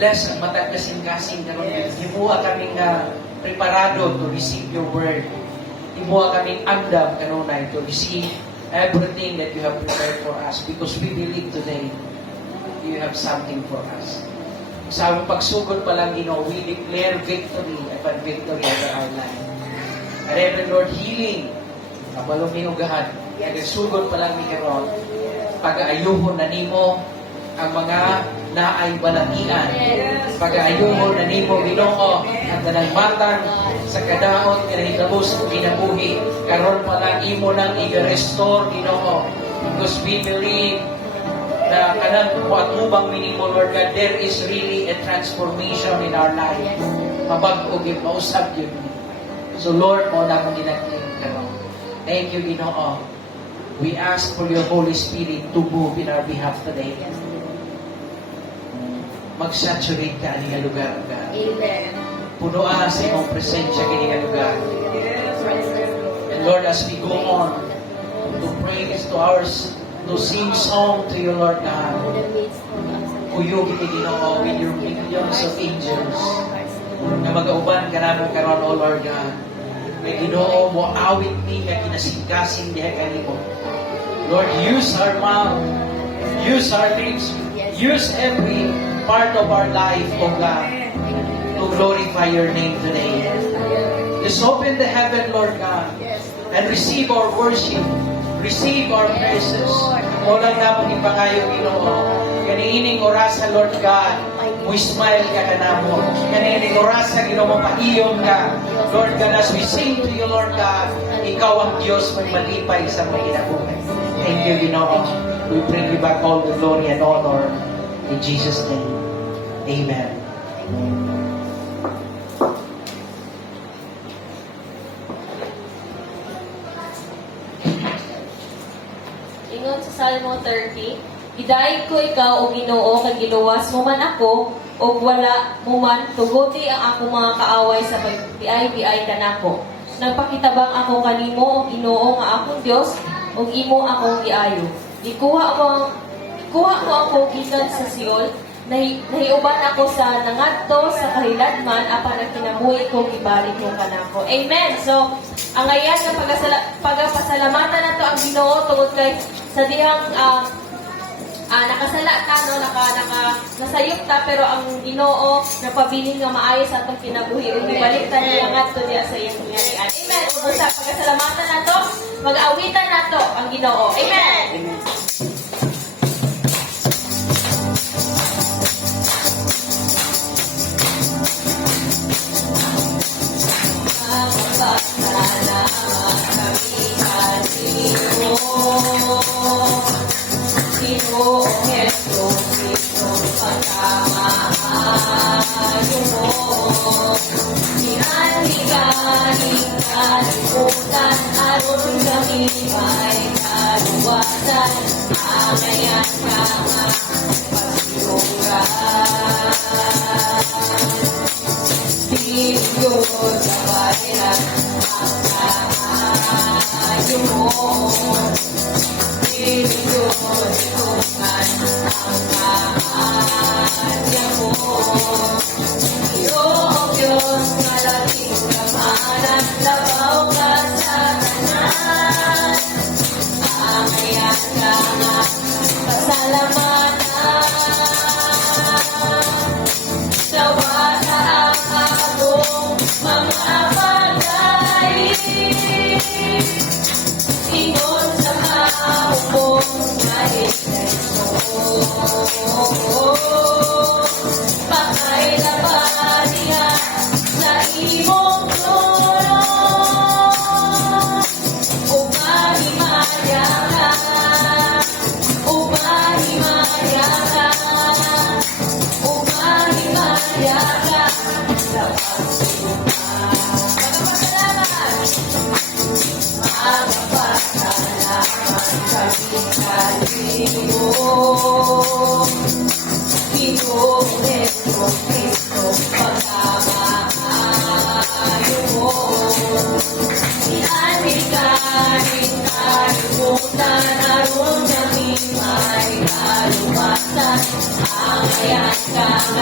Bless ang matag kasing-kasing karon. Himuha kaming preparado to receive your word. Himuha kaming andam kanunay to receive everything that you have prepared for us because we believe today you have something for us. Sa aming pagsugod pa lang, we declare victory upon victory over our life. And every Lord, healing, kabalong hinugahan, nagsugod pa lang ni karon, pag-aayuhon na nimo ang mga naay balatian. Pag-aayuhon na nimo, Ginoo, ang tanang matang sa kadaot, kinahitabos, kinabuhi, karon pa lang imo nang i-restore, Ginoo. Because we believe na kanang patubang minimo, Lord God, there is really a transformation in our life. Mabag-og yun, mausap yun. So Lord, mo na akong ginagling karon. Thank you, Ginoo. We ask for your Holy Spirit to move in our behalf today. Mag-saturate ka niya lugar, God. Amen. Punuan sa iyong presensya niya lugar. And Lord, as we go on to praise to ours, to sing song to you, Lord God, kuyog iti Ginoo with your millions of angels na mag-auban ka namin karon, O Lord God. May Ginoo mo awit ni nga kinasingkasing diha kanimo. Lord, use our mouth, use our lips, use every part of our life, O God, to glorify your name today. Just open the heaven, Lord God, and receive our worship, receive our praises. Walang namang ipangayo, Ginoo. Kaniining orasa, Lord God, we smile ka kanamo. Kaniining orasa, Ginoo, mapaiyon ka. Lord God, as we sing to you, Lord God, ikaw ang Diyos may malipay sa mga inabuhay. Thank you, Ginoo. We bring you back all the glory and honor in Jesus' name. Amen. Ingon sa Salmo 30, Gidayeg ko ikaw, o Ginoo, kay giluwas mo man ako, o wala mo man, tuguti ang akong mga kaaway sa pagbiay-biay kanako. Nagpakitabang ako kanimo, o Ginoo, nga akong Diyos, o imo akong giayo. Ikuha mo ako gikan sa Siol, nahiuban ako sa nangadto sa kahiladman, apan nagkinabuhi ko, gibalik mo kanako. Amen. So, ang ngayon ng pagpasalamatan nato ang Ginoo tungod kay sa dihang nakasala ka, no, nasayop ta, pero ang Ginoo napabiling nga maayo sa atong kinabuhi ug ibalik ta niya ngadto diha sa iyang pangyarihan. Amen. Ug sa pagpasalamatan nato, mag-awitan nato ang Ginoo. Amen. Amen. Ang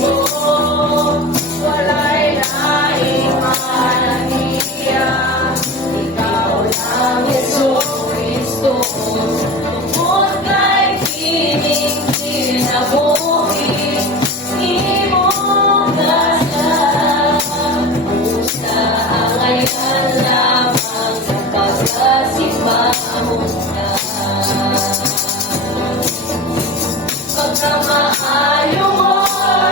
mo, wala'y laing mananiya. Ikaw lang, Yesus Kristo, tungkol kay kining kinabuhi, imong dasal. Sa angayan lamang pagkasimahon ka. Pagkamaayo mo,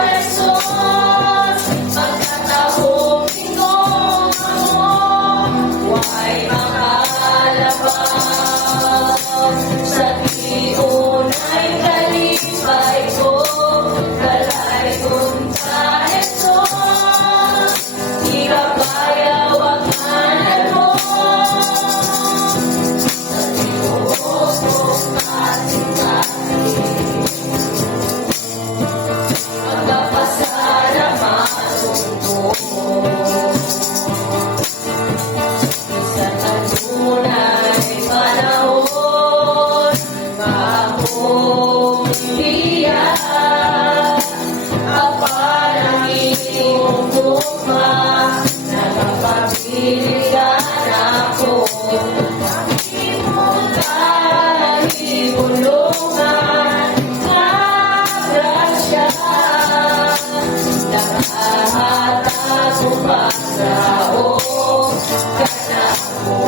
Jesus, pagkatahong tingong mo, huwag makalabas. Sa tiunay kalipay ko, kalay kong ka, Jesus, di ka kaya wakanan mo. Sa tiunay kong kasing-kasing, pagkapasalamatan ko. Sa kanunay panahon, akong biyak, ang panangin tugma, nakapabiligan ako. Imuntan, ibulungan, grasya, lahat ako pagkaon ka na ako.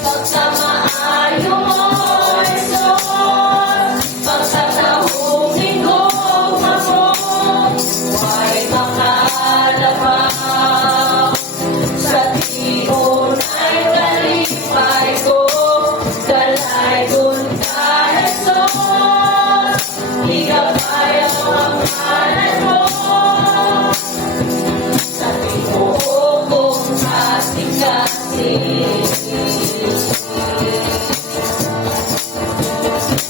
Pagkamaayo mo, Jesus, pagkatahong tingong ako, huwag makalabas. Sa tiunay kalipay ko, kalay kong ka, Jesus, di ka kaya wakanan mo. Sa tinuod kong kasing-kasing,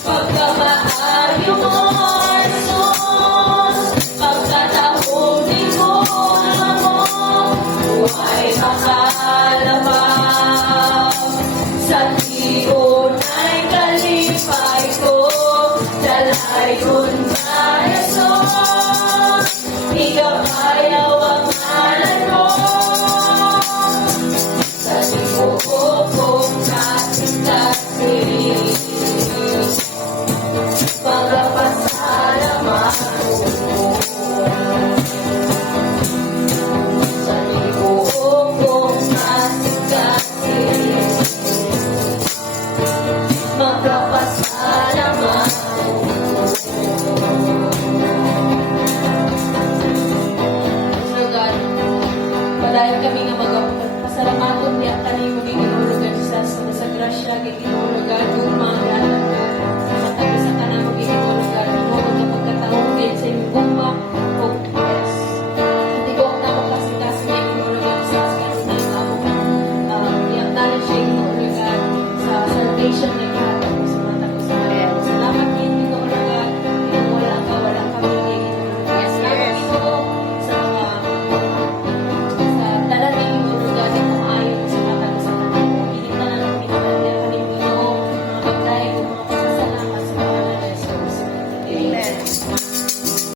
pagkamaayo mo, Jesus, pagkatahong tingong ako, huwag makalabas. Sa tiunay kalipay ko, dalay kong ka, Jesus, di ka kaya